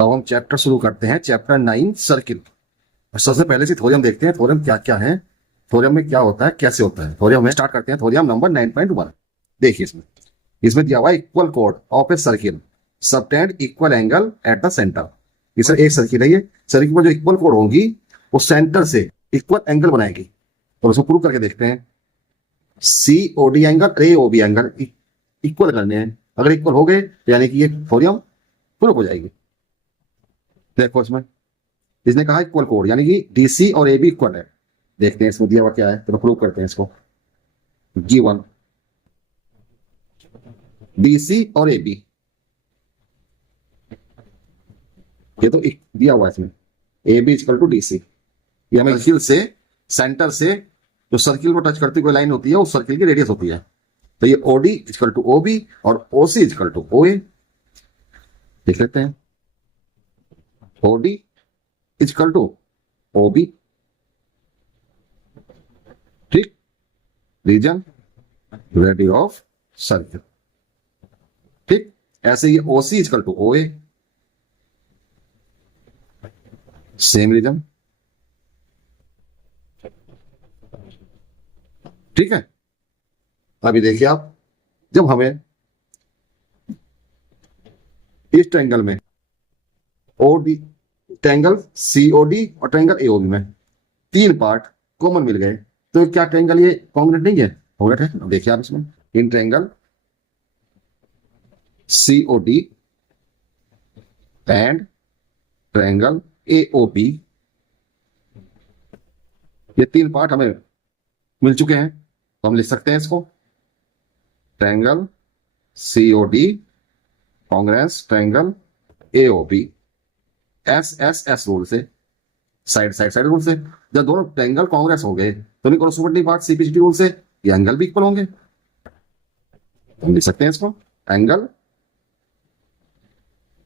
अब हम चैप्टर शुरू करते हैं, चैप्टर 9 सर्किल। सबसे पहले से थ्योरम देखते हैं, थ्योरम क्या क्या है, थ्योरम में क्या होता है, कैसे होता है। थ्योरम में स्टार्ट करते हैं, थ्योरम नंबर 9.1। देखिए इसमें इसमें दिया हुआ equal code of a circle subtend equal angle eight the centre. इसे एक सर्किल है, ये सर्किल में जो इक्वल कोड होंगी वो सेंटर से इक्वल एंगल बनाएगी। तो उसको प्रूव करके देखते हैं। C O D angle A O B angle equal करने हैं। अगर इक्वल हो गए तो यानी कि ये थ्योरम प्रूव हो जाएगी। देखो इसमें इसने कहा इक्वल कोड यानी कि डीसी और ए बी इक्वल है। देखते हैं इसमें दिया हुआ क्या है, तो प्रूव करते हैं इसको। G1 डीसी और ए बी, ये तो दिया हुआ है इसमें A B equal to DC. ये हमें सर्किल से सेंटर से जो सर्किल को टच करती हुई लाइन होती है उस सर्किल की रेडियस होती है। तो ये OD equal to O B और OC equal to O A. देख लेते हैं। OD equal to O B, ठीक, रीजन रेडियस ऑफ सर्किल, ठीक। ऐसे ही OC equal to O A, same reason, ठीक है। अभी देखिए आप, जब हमें इस ट्रायंगल में ओडी ट्रायंगल सीओडी और ट्रायंगल एओबी में तीन पार्ट कॉमन मिल गए, तो क्या ट्रायंगल ये कॉन्ग्रुएंट नहीं है? कॉन्ग्रुएंट है। देखिए आप इसमें in triangle COD and triangle AOB, ये तीन पार्ट हमें मिल चुके हैं, तो हम लिख सकते हैं इसको triangle COD congruence triangle AOB S S S rule से, साइड साइड साइड रूल से। जब दोनों ट्रायंगल कॉन्ग्रेस हो गए तो इनकी कोरोस्पोंडिंग पार्ट सीपीसीटी रूल से ये एंगल भी इक्वल होंगे। हम लिख सकते हैं इसको angle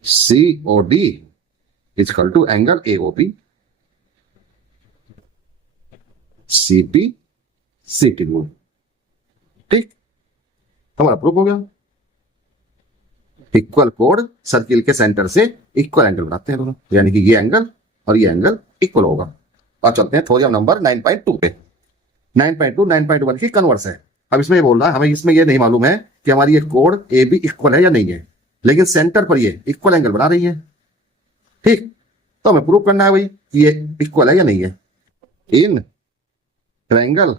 COD equal to angle AOB CP CT rule, ठीक। हमारा प्रूफ हो गया। इक्वल कोड सर्किल के सेंटर से इक्वल एंगल बनाते हैं दोनों, यानी कि ये एंगल और ये एंगल इक्वल होगा। अब चलते हैं थ्योरम नंबर 9.2 पे। 9.2 9.1 की कन्वर्स है। अब इसमें ये बोल रहा है हमें इसमें ये नहीं मालूम है कि हमारी ये कोड ए बी इक्वल है या नहीं है, लेकिन सेंटर पर ये इक्वल एंगल बना रही है, ठीक। तो हमें प्रूव करना है भाई कि ये इक्वल है या नहीं है। इन triangle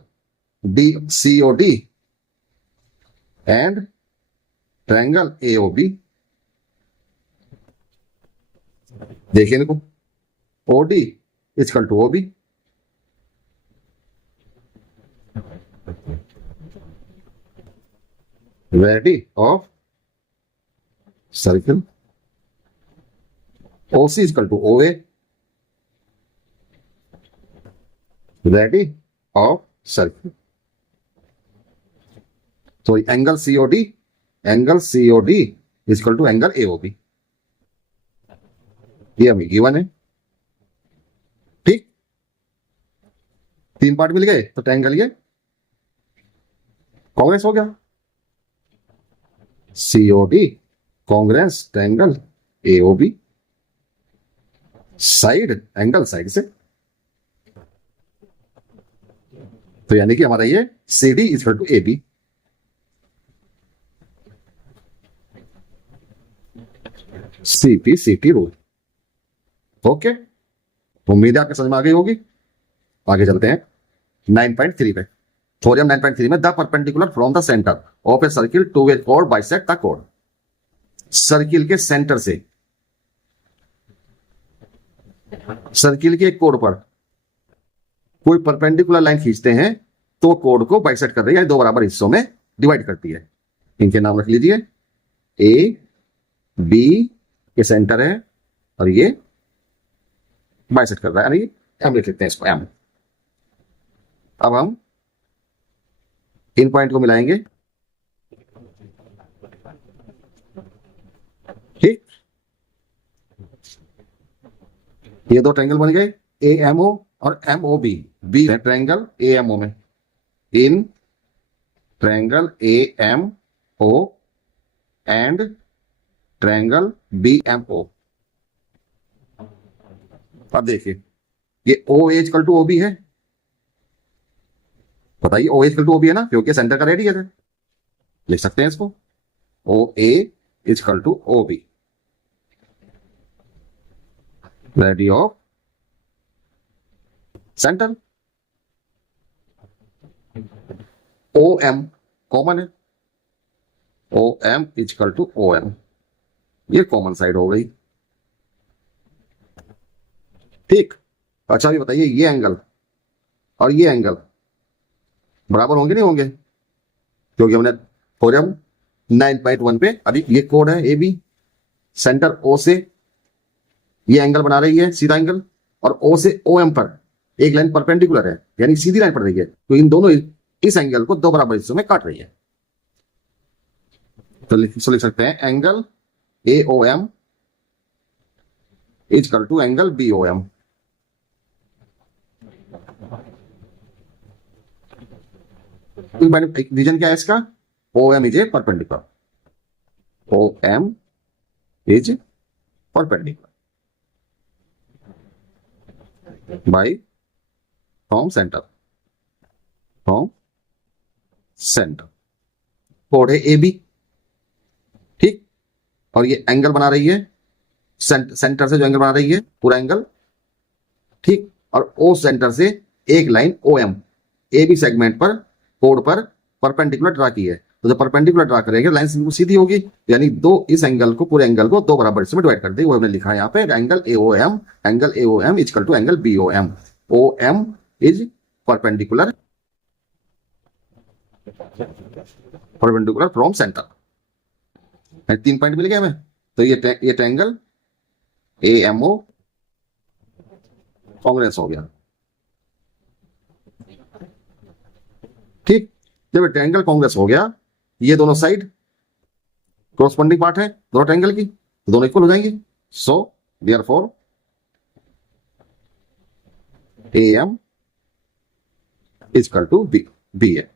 D C O D and triangle A O B, देखिए इनको OD equal to OB, radii of circle, OC equal to O A, radii of circle. तो angle COD equal to angle AOB, ये हमें given है, ठीक। तीन part मिल गए तो ट्रायंगल ये कांग्रेस हो गया। COD congruent triangle AOB, side angle side से, तो यानी कि हमारा ये CD equal to AB. CP CT rule, okay. उम्मीद है आपके समझ में आ गई होगी। आगे चलते हैं 9.3 पे। थ्योरम 9.3 में the perpendicular from the centre of a circle to A code bisect the code. Circle के सेंटर से सर्किल के एक कोड पर कोई परपेंडिकुलर लाइन खींचते हैं तो कोड को बाइसेक्ट कर रही है, दो बराबर हिस्सों में डिवाइड करती है। इनके नाम रख लीजिए, ए बी ये सेंटर है और ये बाइसेक्ट कर रहा है, यानी एम लिख लेते हैं इसको एम। अब हम इन पॉइंट को मिलाएंगे, ठीक। ये दो ट्रायंगल बन गए ए एम ओ और एम ओ बी, बी है ट्रायंगल ए एम ओ में। In triangle A M O and triangle B M O, अब देखिए ये O A equal to O B है, बताइए O A equal to O B है ना, क्योंकि सेंटर का रेडियस है, लिख सकते हैं इसको O A equal to O B, radius of centre. O M common है, O M equal to O M, ये कॉमन साइड हो गई, ठीक। अच्छा ये बताइए ये एंगल और ये एंगल बराबर होंगे नहीं होंगे, क्योंकि हमने थ्योरम 9.1 पे अभी ये कोड है ए बी, सेंटर ओ से ये एंगल बना रही है सीधा एंगल, और ओ से ओ एम पर एक लाइन परपेंडिकुलर है, यानी सीधी लाइन पड़ रही है, तो इन दोनों इस एंगल को दो बराबर हिस्सों में काट रही है। तो लिख सकते हैं angle A O M equal to angle B O M. Reason क्या है इसका, O M is a perpendicular, O M is perpendicular by from centre, from centre, कोड है ए बी, ठीक। और ये एंगल बना रही है सेंटर से जो एंगल बना रही है पूरा एंगल, ठीक। और ओ सेंटर से एक line O M A B segment पर कोड पर परपेंडिकुलर ड्रा की है, तो जब परपेंडिकुलर ड्रा करेंगे लाइन बिल्कुल सीधी होगी, यानी दो इस एंगल को पूरे एंगल को दो बराबर हिस्सों में डिवाइड कर दी, वो हमने लिखा है यहाँ पे angle A O M equal to angle B O M is perpendicular from centre. 3 point मिल गए हमें, तो ये triangle A M O congruent हो गया, ठीक। जब ट्रायंगल कांग्रेस हो गया, ये दोनों साइड कोरस्पोंडिंग पार्ट है दोनों ट्रायंगल की, तो दोनों इक्वल हो जाएंगे, so therefore A M equal to B है,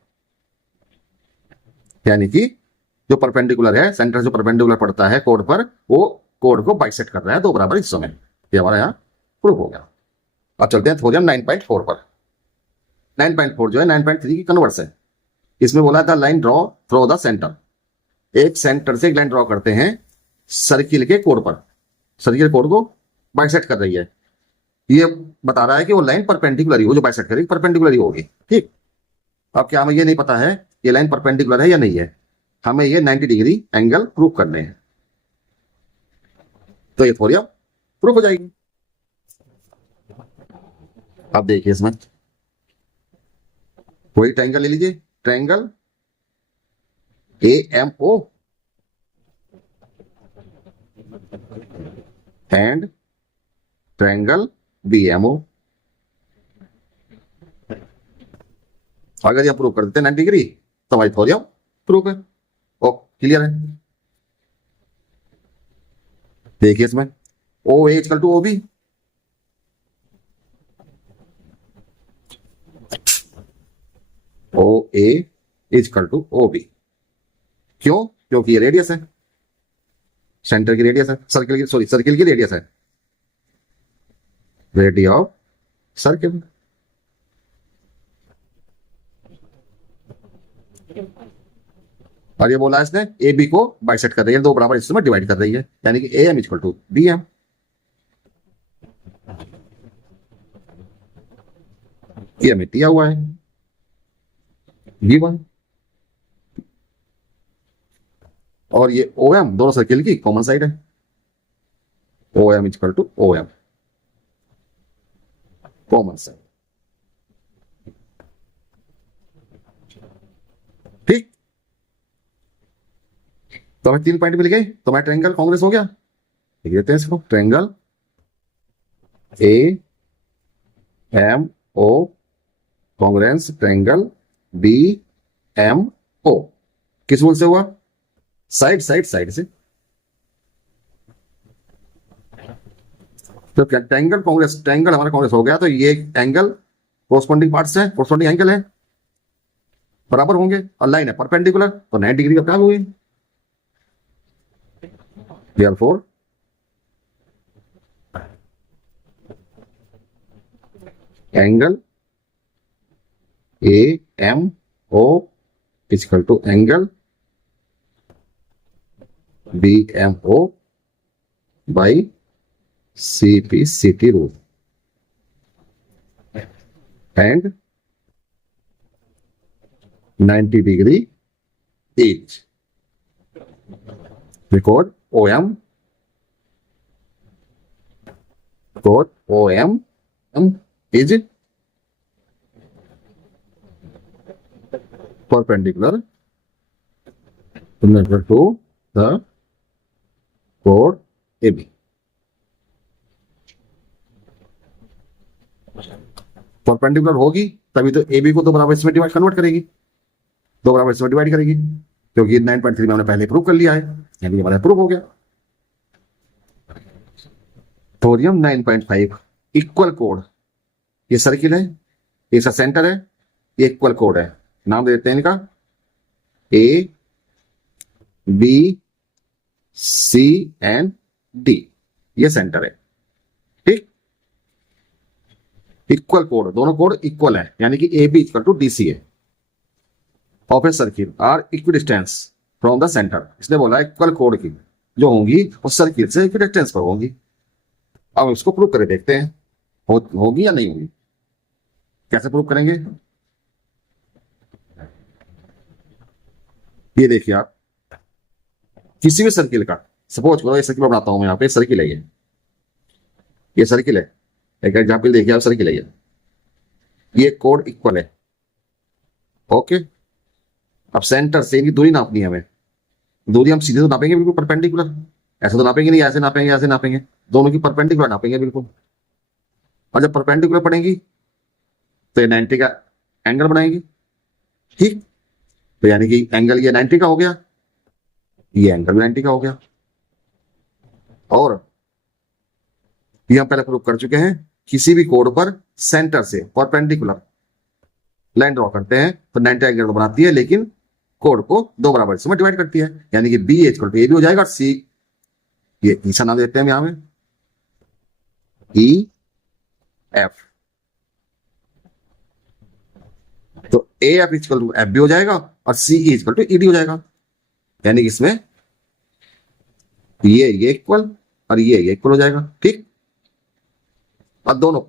यानी कि जो परपेंडिकुलर है सेंटर जो परपेंडिकुलर पड़ता है कोड पर, वो कोड को बाइसेक्ट कर रहा है दो बराबर हिस्सों में, ये हमारा यहाँ प्रूफ हो गया। अब चलते हैं थ्योरम 9.4 पर। 9.4 जो है 9.3 की कन्वर्स है, इसमें बोला था line draw through the centre, एक सेंटर से एक लाइन ड्रॉ करते हैं सर्किल के कोड पर, सर्किल कोड को बाइसेक्ट कर रही है, ये बता रहा है कि वो लाइन परपेंडिकुलर ही हो, जो बाइसेक्ट करेगी परपेंडिकुलर ही होगी, ठीक। अब क्या हमें ये नहीं पता है ये लाइन परपेंडिकुलर है या नहीं है, हमें ये 90 डिग्री एंगल प्रूव करने हैं, तो ये थ्योरम प्रूफ हो जाएगी। अब देखिए इसमें कोई ट्रायंगल ले लीजिए, triangle A M O and triangle B M O, अगर ये प्रूव कर देते हैं 90 डिग्री तो हमारी थ्योरम प्रूफ है, ओ क्लियर है। देखिए इसमें ओ A equal to O B, O A equal to O B, क्यों, क्योंकि ये रेडियस है, सेंटर की रेडियस है, सर्किल की रेडियस है, रेडियस ऑफ सर्किल। और ये बोला इसने ए बी को बाइसेक्ट कर रही है, दो बराबर हिस्सों में डिवाइड कर रही है, यानी कि A M equal to B M, ये हमें दिया हुआ है V1, और ये ओ एम दोनों सर्किल की कॉमन साइड है, O M equal to O M common side, ठीक। तो हमें 3 पॉइंट मिल गए, तो हमारा ट्रायंगल कांग्रेस हो गया, लिख देते हैं इसको triangle A M O congruent triangle B M O, किस रूल से हुआ, साइड से, तो क्या ट्रायंगल कांग्रेस, ट्रायंगल हमारा कांग्रेस हो गया, तो ये एंगल कोरस्पोंडिंग पार्ट्स है, कोरस्पोंडिंग एंगल है, बराबर होंगे, और लाइन है परपेंडिकुलर, तो 90 डिग्री का क्या होगी, therefore angle A M O equal to angle B M O by C P C T rule and 90 degree each. Record OM is perpendicular to the chord AB. Perpendicular होगी तभी तो AB को दो बराबर इसमें डिवाइड कन्वर्ट करेगी, दो बराबर इसमें डिवाइड करेगी, क्योंकि 9.3 में हमने पहले प्रूव कर लिया है, यानी हमारा प्रूव हो गया। थोरियम 9.5 इक्वल कोड, ये सर्किल है, ये इसका सेंटर है, ये इक्वल कोड है, नाम दे देते हैं इनका A B C and D, ये सेंटर है, ठीक। इक्वल कोड, दोनों कोड इक्वल है, यानी कि A B equal to D C है of a circle are equidistant from the centre. इसने बोला इक्वल कोड की जो होंगी वो सर्किल से इक्विडिस्टेंस पर होंगी। अब इसको प्रूव करके देखते हैं होगी या नहीं होगी। कैसे प्रूव करेंगे, ये देखिए आप, किसी भी सर्किल का, सपोज करो ये सर्किल बनाता हूं मैं, यहाँ पे सर्किल है, ये सर्किल है, एक एग्जाम्पल देखिए आप, सर्किल है ये कोड इक्वल है, ओके। अब सेंटर से इनकी दूरी नापनी है हमें, दूरी हम सीधे तो नापेंगे बिल्कुल परपेंडिकुलर, ऐसे तो नापेंगे नहीं, ऐसे नापेंगे, ऐसे नापेंगे, दोनों की परपेंडिकुलर नापेंगे बिल्कुल। और जब परपेंडिकुलर पड़ेंगी तो ये 90 का एंगल बनाएंगी, ठीक। तो यानी कि एंगल ये 90 का हो गया, ये एंगल 90 का हो गया। और ये हम पहले प्रूव कर चुके हैं, किसी भी कोड पर सेंटर से परपेंडिकुलर लाइन ड्रॉ करते हैं तो 90 एंगल बनाती है, लेकिन कोड को दो बराबर हिस्सों में डिवाइड करती है, यानी कि बी इक्वल टू ए भी हो जाएगा और सी, ये ईसा नाम देते हैं यहां में ई एफ, तो A F equal to F भी हो जाएगा और C equal to E D हो जाएगा, यानी कि इसमें ये इक्वल और ये इक्वल हो जाएगा, ठीक। और दोनों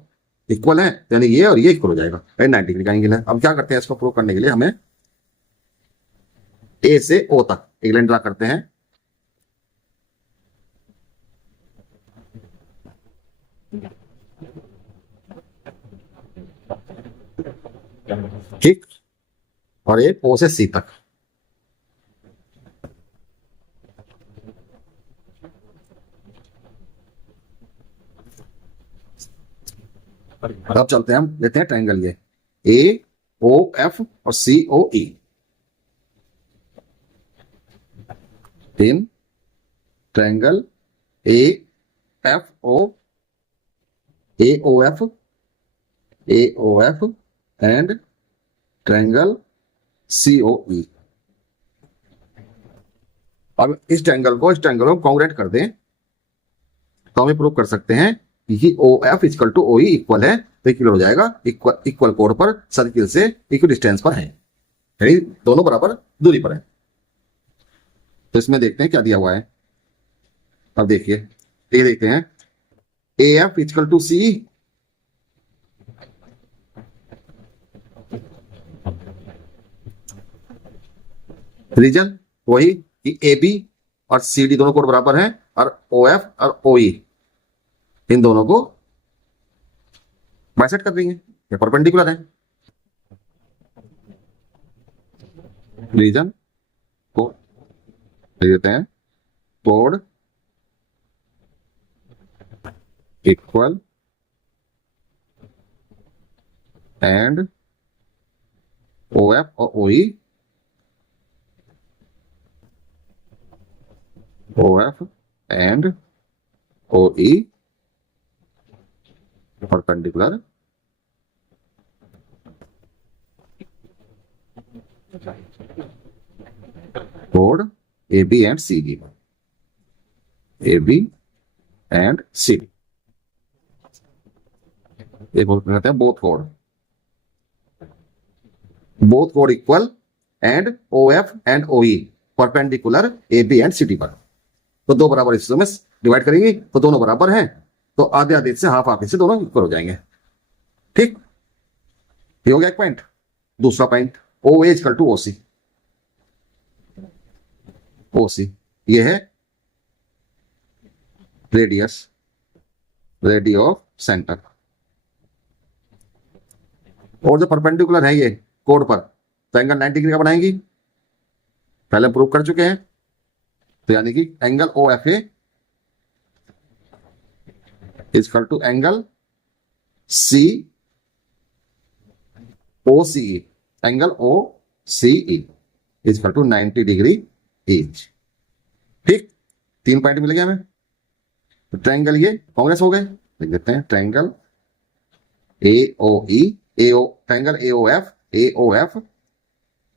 इक्वल है, यानी ये और ये इक्वल हो जाएगा, 90 डिग्री का एंगल है। अब क्या करते हैं, इसको प्रूव करने के लिए हमें ए से ओ तक एक लाइन ड्रा करते हैं, ठीक, और एक ओ से सी तक। अब चलते हैं, हम लेते हैं ट्रायंगल, ये ए ओ एफ और सी ओ ई, इन triangle A F O F and triangle C O E. अब इस ट्रायंगल को कांग्रेट कर दें तो हमें प्रूव कर सकते हैं कि O F equal to O E equal है, तो इक्वल हो जाएगा, इक्वल कोड पर सर्किल से इक्वल डिस्टेंस पर है, दोनों बराबर दूरी पर है। तो इसमें देखते हैं क्या दिया हुआ है। अब देखिए, ये देखते हैं A F equal to C, reason वही कि ए बी और सी डी दोनों कोड बराबर हैं, और ओ एफ और ओ ई इन दोनों को बाइसेक्ट कर रही है, ये परपेंडिकुलर है। रीजन को दे देते हैं कोड इक्वल एंड ओ एफ और O E, O F and O E perpendicular कोड A B and C D, A B and C D. एक कहते हैं बोथ कोड equal and O F and O E perpendicular A B and C D पर। तो दो बराबर हिस्सों में डिवाइड करेंगे तो दोनों बराबर हैं, तो आधे आधे से हाफ हाफ से दोनों इक्वल हो जाएंगे। ठीक, ये हो गया एक पॉइंट। दूसरा point, O A equal to O C. O सी ये है रेडियस ऑफ सेंटर, और जो परपेंडिकुलर है ये कोड पर, तो एंगल 90 डिग्री का बनाएंगी, पहले प्रूव कर चुके हैं। तो यानी कि angle O F A equal to angle C O C E, angle O C E equal to 90 degree each. ठीक, 3 पॉइंट मिल गया हमें। तो ट्रायंगल ये कांग्रेस हो गए, लिख देते हैं triangle A O E, triangle A O F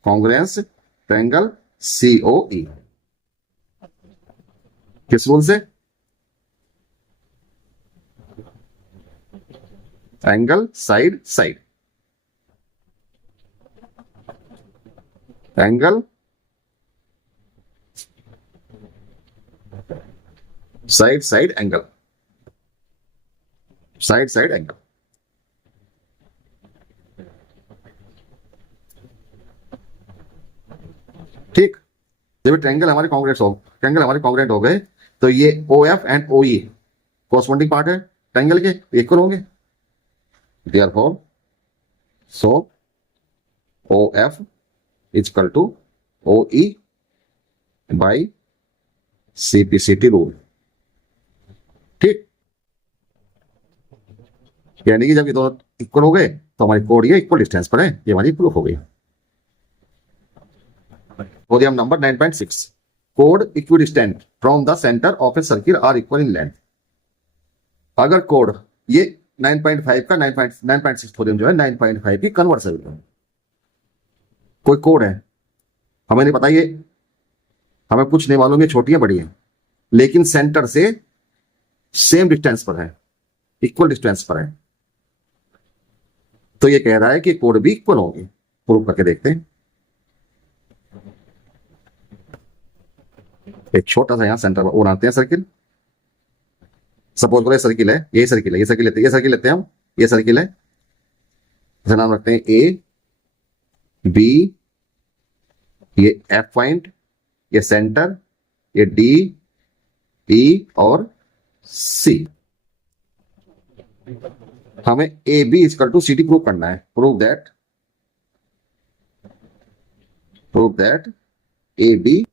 congruent triangle C O E. किस रूल से? Angle side side, angle side side angle, side side angle. ठीक, जब ट्रायंगल हमारे कांग्रेंट हो गए, तो ये O F and O E corresponding part है ट्रायंगल के, इक्वल होंगे। Therefore so O F equal to O E by CPCT rule. ठीक, यानी कि जब ये दोनों इक्वल हो गए तो हमारी कोड ये इक्वल डिस्टेंस पर है, ये हमारी प्रूफ हो गई। थ्योरम नंबर 9.6, कोड equidistant from the centre of a circle are equal in length. अगर कोड ये 9.5 का 9.6 थ्योरम जो है 9.5 की कन्वर्सन है। कोई कोड है, हमें नहीं पता ये, हमें कुछ नहीं मालूम ये छोटी है बड़ी है, लेकिन सेंटर से सेम डिस्टेंस पर है, इक्वल डिस्टेंस पर है, तो ये कह रहा है कि कोड भी इक्वल होंगे। प्रूव करके देखते हैं। एक छोटा सा यहां सेंटर पर बनाते हैं सर्किल। सपोज करो सर्किल है, ये सर्किल है, ये सर्किल लेते हैं हम, ये सर्किल है, इसका नाम रखते हैं ए बी, ये एफ पॉइंट, ये सेंटर, ये डी ई और सी। हमें A B equal to C D prove करना है। Prove that A B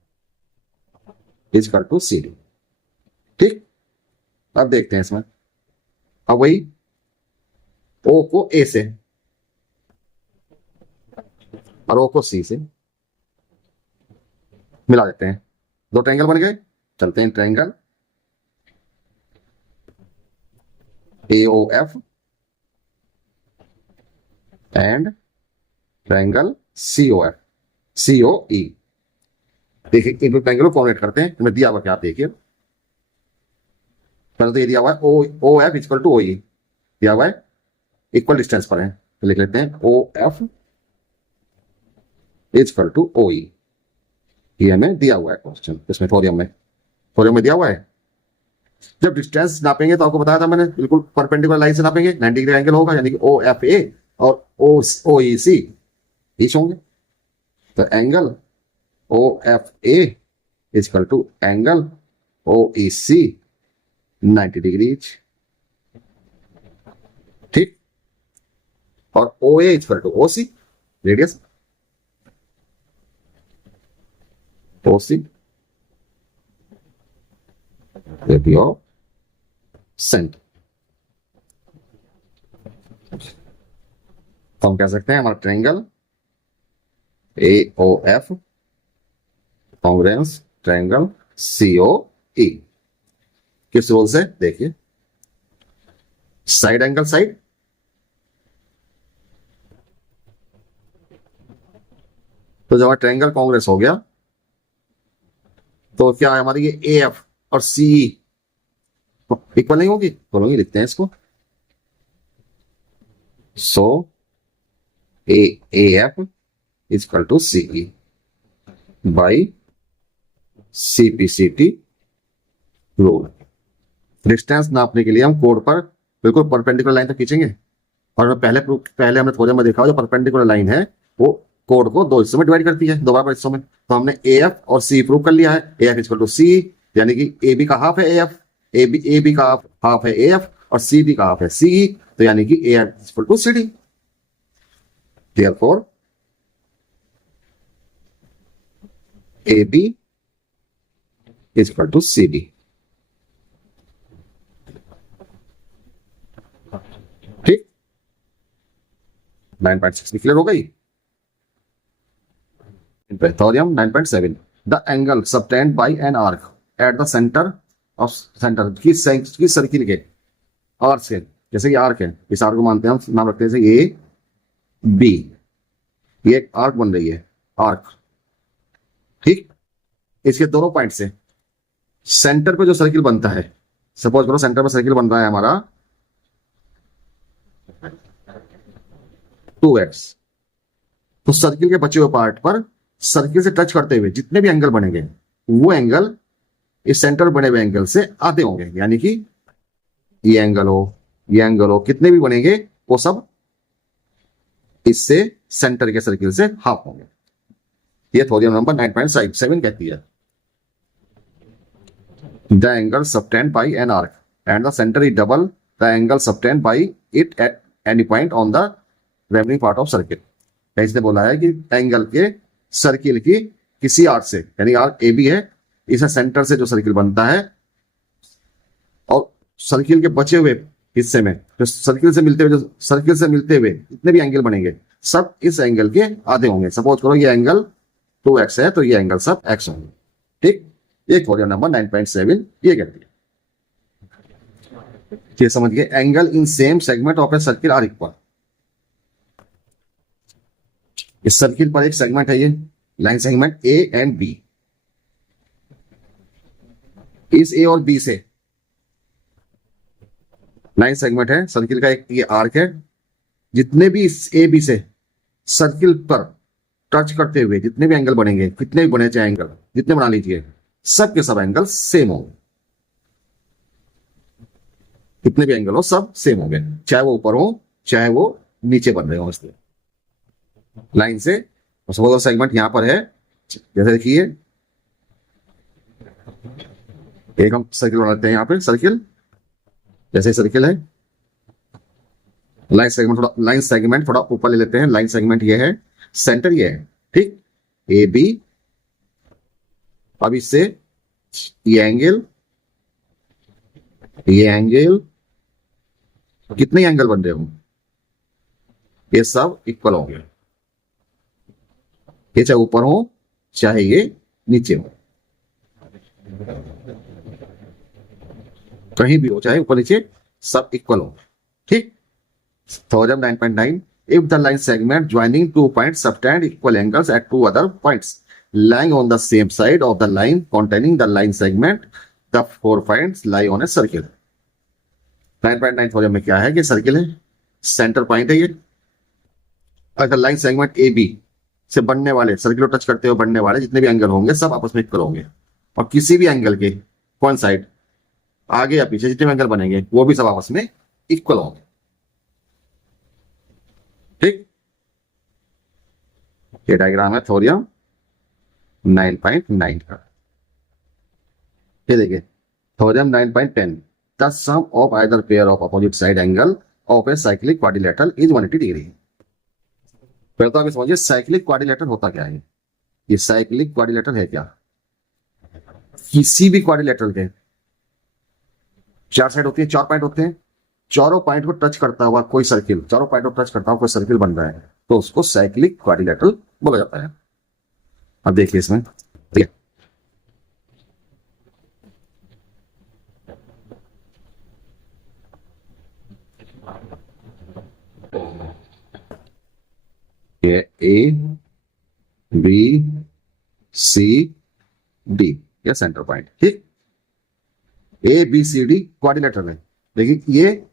equal to C D. ठीक, अब देखते हैं इसमें। अब वही ओ को ए से और ओ को सी से मिला देते हैं, दो ट्रायंगल बन गए। चलते हैं triangle A O F and triangle C O F, C O E. देखिए इन ट्रायंगल को फॉर्मेट करते हैं। इनमें दिया हुआ क्या, आप देखिए। पहले तो ये दिया हुआ है O F equal to O E, दिया हुआ है इक्वल डिस्टेंस पर है, तो लिख लेते हैं O F equal to O E. ये हमें दिया हुआ है क्वेश्चन, इसमें थ्योरम में दिया हुआ है। जब डिस्टेंस नापेंगे तो आपको बताया था मैंने, बिल्कुल परपेंडिकुलर लाइन से नापेंगे, 90 डिग्री एंगल होगा, यानी कि ओ एफ ए और ओ ई सी ईच होंगे। तो angle O F A equal to angle O E C 90 degree each. ठीक, और O A equal to O C, radius O C, radius of centre. तो हम कह सकते हैं हमारा triangle A O F congruence triangle C O E किस rule से? देखिए, साइड एंगल साइड, तो जब ट्रायंगल कांग्रेस हो गया तो क्या है हमारी ये ए एफ और सी इक्वल नहीं होगी, बोलोगे, लिखते हैं इसको so AF is equal to CE by CPCT rule. Distance नापने के लिए हम कोड पर बिल्कुल परपेंडिकुलर लाइन तक खींचेंगे, और पहले हमने थोड़े में देखा जो परपेंडिकुलर लाइन है वो कोड को दो हिस्सों में डिवाइड करती है, दो बराबर हिस्सों में। तो हमने AF और C प्रूव कर लिया है। AF इक्वल टू C, यानी कि AB का हाफ है AF, AB का हाफ है AF और CD का हाफ है CE, तो यानी कि AF equal to CD। Therefore AB is equal to CD। ठीक, 9.6 क्लियर हो गई। Theorem 9.7, the angle subtended by an arc at the centre of centre की सर्किल के आर्क से, जैसे कि आर्क है, इस आर्क को मानते हैं हम, नाम रखते हैं जैसे AB, ये एक आर्क बन रही है, आर्क। ठीक, इसके दोनों पॉइंट से सेंटर पे जो सर्किल बनता है, सपोज करो सेंटर पे सर्किल बन रहा है हमारा 2x, तो सर्किल के बचे हुए पार्ट पर सर्किल से टच करते हुए जितने भी एंगल बनेंगे वो एंगल इस सेंटर बने हुए एंगल से आधे होंगे, यानी कि ये एंगल हो, कितने भी बनेंगे वो सब इससे सेंटर के सर्किल से हाफ होंगे। ये थ्योरम नंबर 9.7 कहती है, the angle subtended by an arc and the centre is double the angle subtended by it at any point on the remaining part of circle. इसने बोला है कि एंगल के सर्किल की किसी आर्क से, यानी आर्क AB है, इस सेंटर से जो सर्किल बनता है और सर्किल के बचे हुए हिस्से में जो सर्किल से मिलते हुए जितने भी एंगल बनेंगे सब इस एंगल के आधे होंगे। सपोज करो ये एंगल 2x है तो ये एंगल सब x होंगे। ठीक, ये थ्योरम नंबर 9.7 ये कहती है। ये समझिए, angle in same segment of a circle are equal. इस सर्किल पर एक सेगमेंट है, ये line segment A and B। इस A और B से लाइन सेगमेंट है सर्किल का, एक ये आर्क है। जितने भी इस AB से सर्किल पर टच करते हुए जितने भी एंगल बनेंगे, कितने भी बने चाहे एंगल, जितने बना लीजिए, सब के सब एंगल सेम होंगे। कितने भी एंगल हो सब सेम होंगे, चाहे वो ऊपर हो चाहे वो नीचे बन रहे हो। इसलिए लाइन से सपोज सेगमेंट यहां पर है, जैसे देखिए एक हम सर्किल बनाते हैं, यहां पे सर्किल, जैसे सर्किल है, लाइन सेगमेंट थोड़ा ऊपर ले लेते हैं। लाइन सेगमेंट ये है, सेंटर ये है। ठीक, AB, अब इससे ये एंगल कितने एंगल बन रहे हो, ये सब इक्वल होंगे, ये चाहे ऊपर हो चाहे ये नीचे हो, कहीं भी हो, चाहे ऊपर नीचे सब इक्वल हो। ठीक, theorem 9.9, if the line segment joining 2 points subtend equal angles at 2 other points lying on the same side of the line containing the line segment, the 4 points lie on a circle। 9.9 theorem में क्या है कि circle है, centre point है ये, अगर line segment AB से बनने वाले, सर्किल को टच करते हुए बनने वाले जितने भी एंगल होंगे सब आपस में इक्वल होंगे, और किसी भी एंगल के कौन साइड, आगे या पीछे जितने भी एंगल बनेंगे वो भी सब आपस में इक्वल होंगे। ठीक, ये डायग्राम है थ्योरम 9.9 का। ये देखिए theorem 9.10, the sum of either pair of opposite side angle of a cyclic quadrilateral is 180 degree. पहले तो आप समझिए साइक्लिक क्वाड्रिलेटरल होता क्या है। ये साइक्लिक क्वाड्रिलेटरल है क्या, किसी भी क्वाड्रिलेटरल के 4 साइड होती है, 4 पॉइंट होते हैं, चारों पॉइंट को टच करता हुआ कोई सर्किल, चारों पॉइंट को टच करता हुआ कोई सर्किल बन रहा है तो उसको साइक्लिक क्वाड्रिलेटरल बोला जाता है। अब देखिए इसमें, ठीक है, ये ABCD ये सेंटर पॉइंट। ठीक, ABCD क्वाड्रिलेटरल है, देखिए ये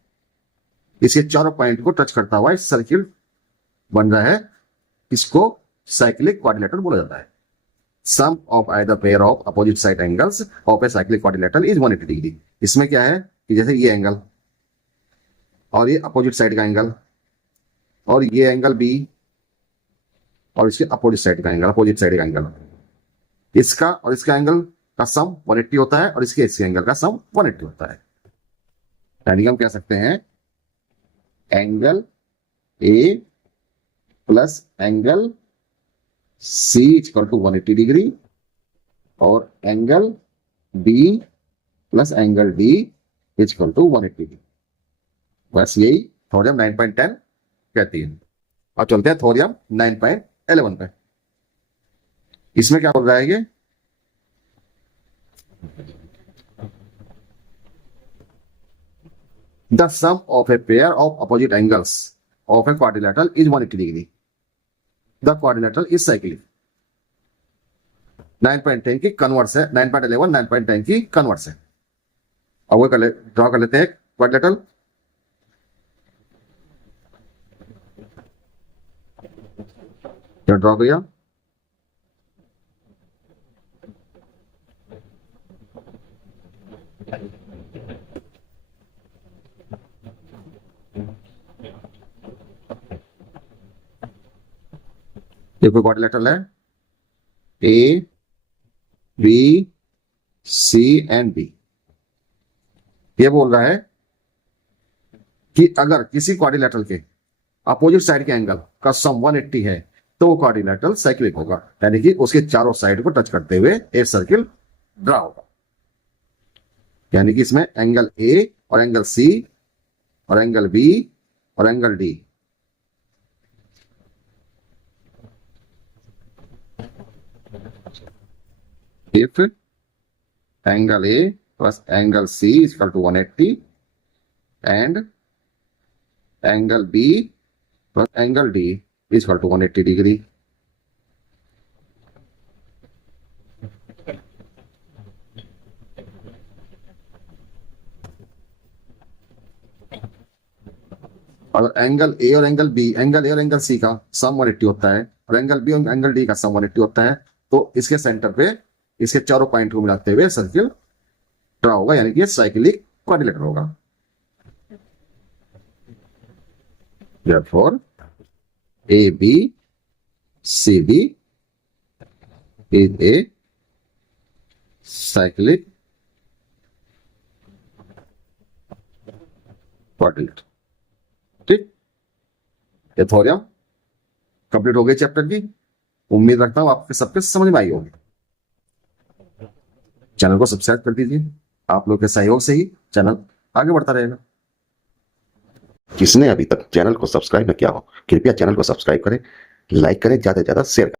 इसके चारों पॉइंट को टच करता हुआ इस सर्किल बन रहा है, इसको साइक्लिक क्वाड्रिलेटरल बोला जाता है। Sum of either pair of opposite side angles of a cyclic quadrilateral is 180 degree. इसमें क्या है कि जैसे ये एंगल और ये अपोजिट साइड का एंगल और ये एंगल बी और इसके अपोजिट साइड का एंगल, अपोजिट साइड का एंगल, इसका और इसका एंगल का सम 180 होता है और इसके एंगल का सम 180 होता है। यानी हम कह सकते हैं angle A plus angle C equal to 180 degree और angle B plus angle D equal to 180 degree. बस यही थ्योरम 9.10 कहती है। अब चलते हैं थ्योरम 9.11 पे। इसमें क्या बोल रहा है ये, the sum of a pair of opposite angles of a quadrilateral is 180 degree. The quadrilateral is cyclic. 9.10 की कन्वर्स है, 9.11 9.10 की कन्वर्स है। अब वो ड्रॉ कर लेते हैं क्वाड्रिलेटरल। ड्रॉ किया, देखो क्वाड्रिलेटरल है A B C and D. ये बोल रहा है कि अगर किसी क्वाड्रिलेटरल के अपोजिट साइड के एंगल का सम 180 है तो वो क्वाड्रिलेटरल साइक्लिक होगा, यानी कि उसके चारों साइड को टच करते हुए एक सर्किल ड्रा होगा। यानी कि इसमें एंगल ए और एंगल सी और एंगल बी और angle D, if angle A plus angle C is equal to 180 and angle B plus angle D is equal to 180 degree. अगर एंगल ए और angle B, angle A और angle C का सम 180 होता है और angle B और angle D का सम 180 होता है, तो इसके सेंटर पे इसके चारों पॉइंट को मिलाते हुए सर्किल ड्रा होगा, यानी कि साइक्लिक क्वाड्रिलेटरल होगा। Therefore, ABCD is a cyclic quadrilateral। ठीक, ये थ्योरम कंप्लीट हो गई चैप्टर की। उम्मीद रखता हूं आपके सबके समझ में आई होगी। चैनल को सब्सक्राइब कर दीजिए, आप लोग के सहयोग से ही चैनल आगे बढ़ता रहेगा। जिसने अभी तक चैनल को सब्सक्राइब न किया हो कृपया चैनल को सब्सक्राइब करें, लाइक करें, ज्यादा से ज्यादा शेयर करें।